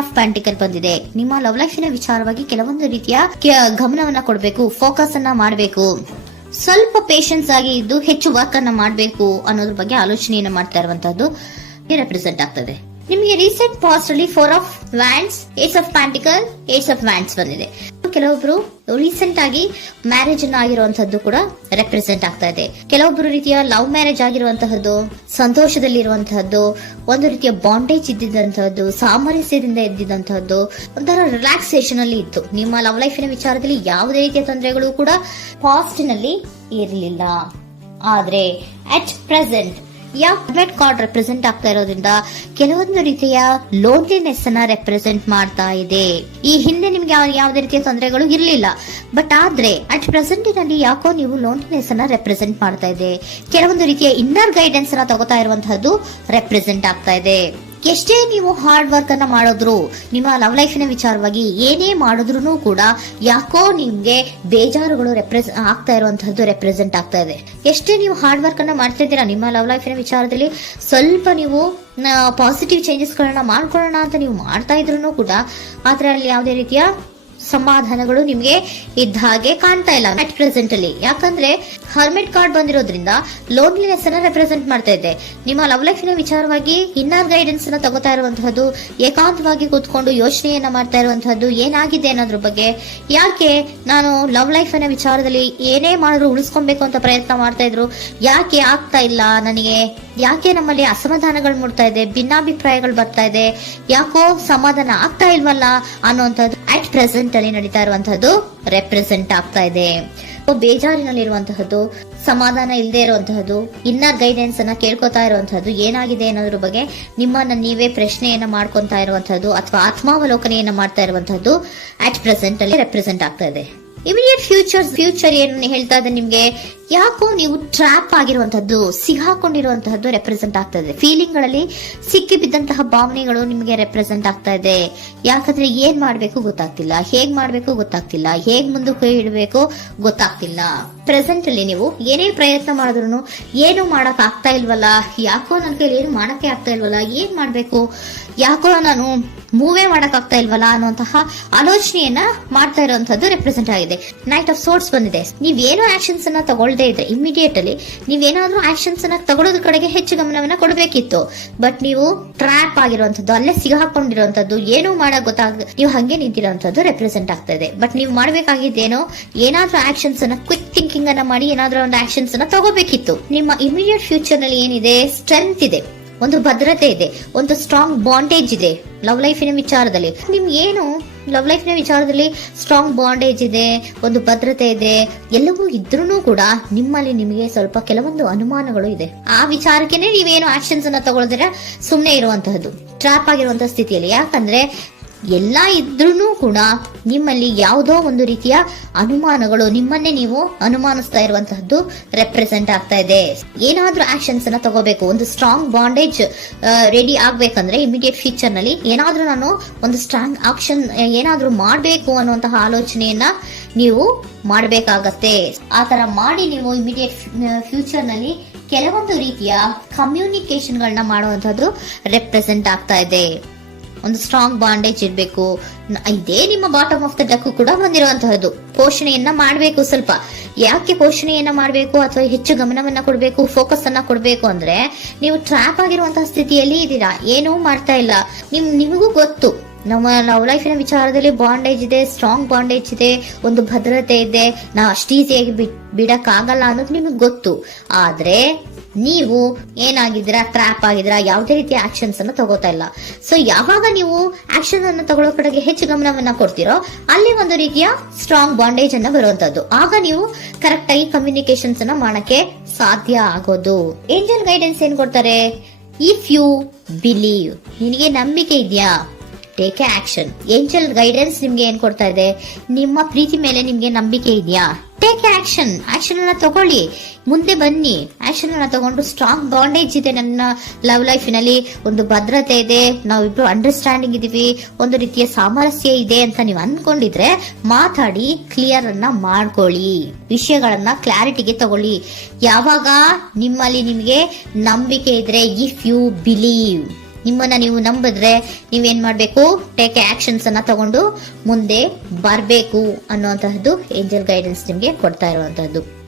Of ಪ್ಯಾಂಟಿಕಲ್ ಬಂದಿದೆ. ನಿಮ್ಮ love ಲೈಫಿನ ವಿಚಾರವಾಗಿ ಕೆಲವೊಂದು ರೀತಿಯ ಗಮನವನ್ನ ಕೊಡಬೇಕು, ಫೋಕಸ್ ಅನ್ನ ಮಾಡಬೇಕು, ಸ್ವಲ್ಪ ಪೇಷನ್ಸ್ ಆಗಿ ಇದ್ದು ಹೆಚ್ಚು ವರ್ಕ್ ಅನ್ನ ಮಾಡಬೇಕು ಅನ್ನೋದ್ರ ಬಗ್ಗೆ ಆಲೋಚನೆಯನ್ನ ಮಾಡ್ತಾ ಇರುವಂತದ್ದು ರೆಪ್ರೆಸೆಂಟ್ ಆಗ್ತದೆ. ನಿಮಗೆ ರೀಸೆಂಟ್ ಪಾಸ್ಟ್ ಅಲ್ಲಿ 4 of wands, ace of pentacles, ace of wands ಬಂದಿದೆ. ಕೆಲವೊಬ್ರು ರೀಸೆಂಟ್ ಆಗಿ ಮ್ಯಾರೇಜ್ ಅನ್ನ ಆಗಿರುವಂತಹದ್ದು ಕೂಡ ರೆಪ್ರೆಸೆಂಟ್ ಆಗ್ತಾ ಇದೆ. ಕೆಲವೊಬ್ಬರು ರೀತಿಯ ಲವ್ ಮ್ಯಾರೇಜ್ ಆಗಿರುವಂತಹದ್ದು, ಸಂತೋಷದಲ್ಲಿರುವಂತಹದ್ದು, ಒಂದು ರೀತಿಯ ಬಾಂಡೇಜ್ ಇದ್ದಿದ್ದಂತಹದ್ದು, ಸಾಮರಸ್ಯದಿಂದ ಇದ್ದಿದ್ದಂತಹದ್ದು, ಒಂಥರ ರಿಲ್ಯಾಕ್ಸೇಷನ್ ಅಲ್ಲಿ ಇತ್ತು. ನಿಮ್ಮ ಲವ್ ಲೈಫಿನ ವಿಚಾರದಲ್ಲಿ ಯಾವುದೇ ರೀತಿಯ ತೊಂದರೆಗಳು ಕೂಡ ಪಾಸ್ಟ್ ನಲ್ಲಿ ಇರಲಿಲ್ಲ. ಆದ್ರೆ ಅಟ್ ಪ್ರೆಸೆಂಟ್ ಯಾವ್ದು ಕಾರ್ಡ್ ರೆಪ್ರೆಸೆಂಟ್ ಆಗ್ತಾ ಇರೋದ್ರಿಂದ ಕೆಲವೊಂದು ರೀತಿಯ ಲೋನ್ಲಿನೆಸ್ ಅನ್ನ ರೆಪ್ರೆಸೆಂಟ್ ಮಾಡ್ತಾ ಇದೆ. ಈ ಹಿಂದೆ ನಿಮ್ಗೆ ಯಾವುದೇ ರೀತಿಯ ತೊಂದರೆಗಳು ಇರಲಿಲ್ಲ, ಬಟ್ ಆದ್ರೆ ಅಟ್ ಪ್ರೆಸೆಂಟ್ ನಲ್ಲಿ ಯಾಕೋ ನೀವು ಲೋನ್ಲಿನೆಸ್ ಅನ್ನ ರೆಪ್ರೆಸೆಂಟ್ ಮಾಡ್ತಾ ಇದೆ. ಕೆಲವೊಂದು ರೀತಿಯ ಇನ್ನರ್ ಗೈಡೆನ್ಸ್ ಅನ್ನ ತಗೋತಾ ಇರುವಂತಹದ್ದು ರೆಪ್ರೆಸೆಂಟ್ ಆಗ್ತಾ ಇದೆ. ಎಷ್ಟೇ ನೀವು ಹಾರ್ಡ್ ವರ್ಕ್ ಅನ್ನ ಮಾಡಿದ್ರು, ನಿಮ್ಮ ಲವ್ ಲೈಫಿನ ವಿಚಾರವಾಗಿ ಏನೇ ಮಾಡಿದ್ರು ಕೂಡ ಯಾಕೋ ನಿಮ್ಗೆ ಬೇಜಾರುಗಳು ಆಗ್ತಾ ಇರುವಂತಹದ್ದು ರೆಪ್ರೆಸೆಂಟ್ ಆಗ್ತಾ ಇದೆ. ಎಷ್ಟೇ ನೀವು ಹಾರ್ಡ್ ವರ್ಕ್ ಅನ್ನ ಮಾಡ್ತಾ ಇದ್ದೀರಾ ನಿಮ್ಮ ಲವ್ ಲೈಫಿನ ವಿಚಾರದಲ್ಲಿ, ಸ್ವಲ್ಪ ನೀವು ಪಾಸಿಟಿವ್ ಚೇಂಜಸ್ ಗಳನ್ನ ಮಾಡ್ಕೊಳ್ಳೋಣ ಅಂತ ನೀವು ಮಾಡ್ತಾ ಇದ್ರು ಕೂಡ ಅದರಲ್ಲಿ ಯಾವುದೇ ರೀತಿಯ ಸಮಾಧಾನಗಳು ನಿಮ್ಗೆ ಇದ್ದ ಹಾಗೆ ಕಾಣ್ತಾ ಇಲ್ಲ ಅಟ್ ಪ್ರೆಸೆಂಟ್ ಅಲ್ಲಿ. ಯಾಕಂದ್ರೆ ಹರ್ಮಿಟ್ ಕಾರ್ಡ್ ಬಂದಿರೋದ್ರಿಂದ ಲೋನ್ಲಿನೆಸ್ ಅನ್ನ ರೆಪ್ರೆಸೆಂಟ್ ಮಾಡ್ತಾ ಇದೆ. ನಿಮ್ಮ ಲವ್ ಲೈಫಿನ ವಿಚಾರವಾಗಿ ಇನ್ನರ್ ಗೈಡೆನ್ಸ್ ಅನ್ನ ತಗೋತಾ ಇರುವಂತಹದ್ದು, ಏಕಾಂತವಾಗಿ ಕೂತ್ಕೊಂಡು ಯೋಚನೆಯನ್ನ ಮಾಡ್ತಾ ಇರುವಂತಹದ್ದು, ಏನಾಗಿದೆ ಅನ್ನೋದ್ರ ಬಗ್ಗೆ. ಯಾಕೆ ನಾನು ಲವ್ ಲೈಫ್ ಅನ್ನ ವಿಚಾರದಲ್ಲಿ ಏನೇ ಮಾಡಿದ್ರು ಉಳಿಸ್ಕೊಬೇಕು ಅಂತ ಪ್ರಯತ್ನ ಮಾಡ್ತಾ ಇದ್ರು, ಯಾಕೆ ಆಗ್ತಾ ಇಲ್ಲ ನನಗೆ, ಯಾಕೆ ನಮ್ಮಲ್ಲಿ ಅಸಮಾಧಾನಗಳು ಮೂಡ್ತಾ ಇದೆ, ಭಿನ್ನಾಭಿಪ್ರಾಯಗಳು ಬರ್ತಾ ಇದೆ, ಯಾಕೋ ಸಮಾಧಾನ ಆಗ್ತಾ ಇಲ್ವಲ್ಲ ಅನ್ನುವಂಥದ್ದು ಅಟ್ ಪ್ರೆಸೆಂಟ್ ಅಲ್ಲಿ ನಡೀತಾ ಇರುವಂತಹದ್ದು ರೆಪ್ರೆಸೆಂಟ್ ಆಗ್ತಾ ಇದೆ. ಬೇಜಾರಿನಲ್ಲಿರುವಂತಹದ್ದು, ಸಮಾಧಾನ ಇಲ್ಲದೆ ಇರುವಂತಹದ್ದು, ಇನ್ನರ್ ಗೈಡೆನ್ಸ್ ಅನ್ನ ಕೇಳ್ಕೊತಾ ಇರುವಂತಹದ್ದು, ಏನಾಗಿದೆ ಅನ್ನೋದ್ರ ಬಗ್ಗೆ ನಿಮ್ಮನ್ನ ನೀವೇ ಪ್ರಶ್ನೆಯನ್ನ ಮಾಡ್ಕೊಂತಾ ಇರುವಂತಹದ್ದು ಅಥವಾ ಆತ್ಮಾವಲೋಕನೆಯನ್ನ ಮಾಡ್ತಾ ಇರುವಂತಹದ್ದು ಅಟ್ ಪ್ರೆಸೆಂಟ್ ಅಲ್ಲಿ ರೆಪ್ರೆಸೆಂಟ್ ಆಗ್ತಾ ಇದೆ. ಇಮಿಡಿಯೇಟ್ ಫ್ಯೂಚರ್ ಏನು ಹೇಳ್ತಾ ಇದೆ ನಿಮ್ಗೆ, ಯಾಕೋ ನೀವು ಟ್ರ್ಯಾಪ್ ಆಗಿರುವಂತಹದ್ದು, ಸಿಗಾಕೊಂಡಿರುವಂತಹದ್ದು ರೆಪ್ರೆಸೆಂಟ್ ಆಗ್ತಾ ಇದೆ. ಫೀಲಿಂಗ್ ಗಳಲ್ಲಿ ಸಿಕ್ಕಿ ಬಿದ್ದಂತಹ ಭಾವನೆಗಳು ನಿಮಗೆ ರೆಪ್ರೆಸೆಂಟ್ ಆಗ್ತಾ ಇದೆ. ಯಾಕಂದ್ರೆ ಏನ್ ಮಾಡ್ಬೇಕು ಗೊತ್ತಾಗ್ತಿಲ್ಲ, ಹೇಗ್ ಮಾಡ್ಬೇಕು ಗೊತ್ತಾಗ್ತಿಲ್ಲ, ಹೇಗ್ ಮುಂದಕ್ಕೆ ಇಡಬೇಕು ಗೊತ್ತಾಗ್ತಿಲ್ಲ. ಪ್ರೆಸೆಂಟ್ ಅಲ್ಲಿ ನೀವು ಏನೇ ಪ್ರಯತ್ನ ಮಾಡಿದ್ರು ಏನು ಮಾಡಕ್ ಆಗ್ತಾ ಇಲ್ವಲ್ಲ, ಯಾಕೋ ನನ್ನ ಕೈಲಿ ಏನು ಮಾಡಕ್ಕೆ ಆಗ್ತಾ ಇಲ್ವಲ್ಲ, ಏನ್ ಮಾಡ್ಬೇಕು, ಯಾಕೋ ನಾನು ಮೂವೇ ಮಾಡಕ್ ಆಗ್ತಾ ಇಲ್ವಲ್ಲ ಅನ್ನುವಂತಹ ಆಲೋಚನೆಯನ್ನ ಮಾಡ್ತಾ ಇರುವಂತದ್ದು ರೆಪ್ರೆಸೆಂಟ್ ಆಗಿದೆ. ನೈಟ್ ಆಫ್ ಸೋರ್ಟ್ಸ್ ಬಂದಿದೆ. ನೀವೇನೋ ಆಕ್ಷನ್ಸ್ ಅನ್ನ ತಗೊಳ್ಳದೇ ಇದ್ರೆ ಇಮಿಡಿಯೇಟ್ ಅಲ್ಲಿ ನೀವೇನಾದ್ರೂ ಆಕ್ಷನ್ಸ್ ಅನ್ನ ತಗೊಳ್ಳೋದ್ರ ಕಡೆಗೆ ಹೆಚ್ಚು ಗಮನವನ್ನ ಕೊಡಬೇಕಿತ್ತು. ಬಟ್ ನೀವು ಟ್ರ್ಯಾಪ್ ಆಗಿರುವಂತದ್ದು, ಅಲ್ಲೇ ಸಿಗಾಕೊಂಡಿರುವಂತದ್ದು, ಏನೂ ಮಾಡಕ್ ನೀವು ಹಂಗೆ ನಿಂತಿರುವಂತದ್ದು ರೆಪ್ರೆಸೆಂಟ್ ಆಗ್ತಾ ಇದೆ. ಬಟ್ ನೀವು ಮಾಡ್ಬೇಕಾಗಿದ್ದೇನೋ ಏನಾದ್ರೂ ಆಕ್ಷನ್ಸ್ ಅನ್ನ ಕ್ವಿಕ್ ಥಿಂಕಿಂಗ್ ಅನ್ನ ಮಾಡಿ ಏನಾದ್ರೂ ಒಂದು ಆಕ್ಷನ್ಸ್ ಅನ್ನ ತಗೋಬೇಕಿತ್ತು. ನಿಮ್ಮ ಇಮಿಡಿಯೇಟ್ ಫ್ಯೂಚರ್ ನಲ್ಲಿ ಏನಿದೆ, ಸ್ಟ್ರೆಂತ್ ಇದೆ, ಒಂದು ಭದ್ರತೆ ಇದೆ, ಒಂದು ಸ್ಟ್ರಾಂಗ್ ಬಾಂಡೇಜ್ ಇದೆ ಲವ್ ಲೈಫಿನ ವಿಚಾರದಲ್ಲಿ. ನಿಮ್ಗೆ ಏನು ಲವ್ ಲೈಫಿನ ವಿಚಾರದಲ್ಲಿ ಸ್ಟ್ರಾಂಗ್ ಬಾಂಡೇಜ್ ಇದೆ, ಒಂದು ಭದ್ರತೆ ಇದೆ, ಎಲ್ಲವೂ ಇದ್ರೂ ಕೂಡ ನಿಮ್ಮಲ್ಲಿ ನಿಮಗೆ ಸ್ವಲ್ಪ ಕೆಲವೊಂದು ಅನುಮಾನಗಳು ಇದೆ. ಆ ವಿಚಾರಕ್ಕೆನೆ ನೀವೇನು ಆಕ್ಷನ್ಸ್ ಅನ್ನ ತಗೊಳ್ದಿರ ಸುಮ್ಮನೆ ಇರುವಂತಹದ್ದು, ಟ್ರ್ಯಾಪ್ ಆಗಿರುವಂತಹ ಸ್ಥಿತಿಯಲ್ಲಿ. ಯಾಕಂದ್ರೆ ಎಲ್ಲ ಇದ್ರೂ ಕೂಡ ನಿಮ್ಮಲ್ಲಿ ಯಾವುದೋ ಒಂದು ರೀತಿಯ ಅನುಮಾನಗಳು, ನಿಮ್ಮನ್ನೇ ನೀವು ಅನುಮಾನಿಸ್ತಾ ಇರುವಂತಹದ್ದು ರೆಪ್ರೆಸೆಂಟ್ ಆಗ್ತಾ ಇದೆ. ಏನಾದ್ರೂ ಆಕ್ಷನ್ಸ್ ಅನ್ನ ತಗೋಬೇಕು, ಒಂದು ಸ್ಟ್ರಾಂಗ್ ಬಾಂಡೇಜ್ ರೆಡಿ ಆಗ್ಬೇಕಂದ್ರೆ ಇಮಿಡಿಯೇಟ್ ಫ್ಯೂಚರ್ ನಲ್ಲಿ ಏನಾದ್ರೂ ನಾನು ಒಂದು ಸ್ಟ್ರಾಂಗ್ ಆಕ್ಷನ್ ಏನಾದ್ರೂ ಮಾಡಬೇಕು ಅನ್ನುವಂತಹ ಆಲೋಚನೆಯನ್ನ ನೀವು ಮಾಡಬೇಕಾಗತ್ತೆ. ಆತರ ಮಾಡಿ ನೀವು ಇಮಿಡಿಯೇಟ್ ಫ್ಯೂಚರ್ ನಲ್ಲಿ ಕೆಲವೊಂದು ರೀತಿಯ ಕಮ್ಯುನಿಕೇಶನ್ ಗಳನ್ನ ಮಾಡುವಂತದ್ದು ರೆಪ್ರೆಸೆಂಟ್ ಆಗ್ತಾ ಇದೆ. ಒಂದು ಸ್ಟ್ರಾಂಗ್ ಬಾಂಡೇಜ್ ಇರಬೇಕು. ಇದೇ ನಿಮ್ಮ ಬಾಟಮ್ ಆಫ್ ದ ಡಕ್ ಕೂಡ ಬಂದಿರುವಂತಹದ್ದು. ಪೋಷಣೆಯನ್ನ ಮಾಡಬೇಕು. ಸ್ವಲ್ಪ ಯಾಕೆ ಪೋಷಣೆಯನ್ನ ಮಾಡಬೇಕು ಅಥವಾ ಹೆಚ್ಚು ಗಮನವನ್ನ ಕೊಡಬೇಕು, ಫೋಕಸ್ ಅನ್ನ ಕೊಡಬೇಕು ಅಂದ್ರೆ, ನೀವು ಟ್ರ್ಯಾಪ್ ಆಗಿರುವಂತಹ ಸ್ಥಿತಿಯಲ್ಲಿ ಇದ್ದೀರಾ, ಏನೂ ಮಾಡ್ತಾ ಇಲ್ಲ. ನಿಮಗೂ ಗೊತ್ತು ನಮ್ಮ ಲವ್ ಲೈಫಿನ ವಿಚಾರದಲ್ಲಿ ಬಾಂಡೇಜ್ ಇದೆ, ಸ್ಟ್ರಾಂಗ್ ಬಾಂಡೇಜ್ ಇದೆ, ಒಂದು ಭದ್ರತೆ ಇದೆ, ನಾವು ಅಷ್ಟು ಈಸಿಯಾಗಿ ಬಿಡಕ್ ಆಗಲ್ಲ ಅನ್ನೋದು ನಿಮಗೆ ಗೊತ್ತು. ಆದ್ರೆ ನೀವು ಏನಾಗಿದ್ದೀರಾ, ಟ್ರ್ಯಾಪ್ ಆಗಿದ್ದೀರಾ, ಯಾವುದೇ ರೀತಿಯ ಆಕ್ಷನ್ಸ್ ಅನ್ನು ತಗೋತಾ ಇಲ್ಲ. ಸೊ ಯಾವಾಗ ನೀವು ಆಕ್ಷನ್ ಅನ್ನು ತಗೊಳ್ಳೋ ಕಡೆಗೆ ಹೆಚ್ಚು ಗಮನವನ್ನ ಕೊಡ್ತೀರೋ ಅಲ್ಲಿ ಒಂದು ರೀತಿಯ ಸ್ಟ್ರಾಂಗ್ ಬಾಂಡೇಜ್ ಅನ್ನ ಬರುವಂತದ್ದು. ಆಗ ನೀವು ಕರೆಕ್ಟ್ ಆಗಿ ಕಮ್ಯುನಿಕೇಶನ್ಸ್ ಅನ್ನ ಮಾಡಕ್ಕೆ ಸಾಧ್ಯ ಆಗೋದು. ಏಂಜಲ್ ಗೈಡೆನ್ಸ್ ಏನ್ ಕೊಡ್ತಾರೆ, ಇಫ್ ಯು ಬಿಲೀವ್, ನಿನಗೆ ನಂಬಿಕೆ ಇದೆಯಾ, ಟೇಕ್ ಆಕ್ಷನ್. ಏಂಜಲ್ ಗೈಡೆನ್ಸ್ ನಿಮ್ಗೆ ಏನ್ ಕೊಡ್ತಾ ಇದೆ, ನಿಮ್ಮ ಪ್ರೀತಿ ಮೇಲೆ ನಿಮ್ಗೆ ನಂಬಿಕೆ ಇದೆಯಾ, ಟೇಕ್ ಆಕ್ಷನ್. ಆಕ್ಷನ್ ಅನ್ನ ತಗೊಳ್ಳಿ, ಮುಂದೆ ಬನ್ನಿ. ಆಕ್ಷನ್ ಅನ್ನ ತಗೊಂಡು ಸ್ಟ್ರಾಂಗ್ ಬಾಂಡೇಜ್ ಇದೆ ನನ್ನ ಲವ್ ಲೈಫಿನಲ್ಲಿ, ಒಂದು ಭದ್ರತೆ ಇದೆ, ನಾವಿಬ್ರು ಅಂಡರ್ಸ್ಟ್ಯಾಂಡಿಂಗ್ ಇದೀವಿ, ಒಂದು ರೀತಿಯ ಸಾಮರಸ್ಯ ಇದೆ ಅಂತ ನೀವು ಅನ್ಕೊಂಡಿದ್ರೆ ಮಾತಾಡಿ ಕ್ಲಿಯರ್ ಅನ್ನ ಮಾಡ್ಕೊಳ್ಳಿ, ವಿಷಯಗಳನ್ನ ಕ್ಲಾರಿಟಿಗೆ ತಗೊಳ್ಳಿ. ಯಾವಾಗ ನಿಮ್ಮಲ್ಲಿ ನಿಮಗೆ ನಂಬಿಕೆ ಇದ್ರೆ, ಇಫ್ ಯು ಬಿಲೀವ್, ನಿಮ್ಮನ್ನ ನೀವು ನಂಬಿದ್ರೆ ನೀವೇನ್ ಮಾಡ್ಬೇಕು, ಟೇಕ್ ಆಕ್ಷನ್ಸ್ ಅನ್ನ ತಗೊಂಡು ಮುಂದೆ ಬರ್ಬೇಕು ಅನ್ನುವಂತಹದ್ದು ಏಂಜಲ್ ಗೈಡೆನ್ಸ್ ನಿಮ್ಗೆ ಕೊಡ್ತಾ ಇರುವಂತಹದ್ದು.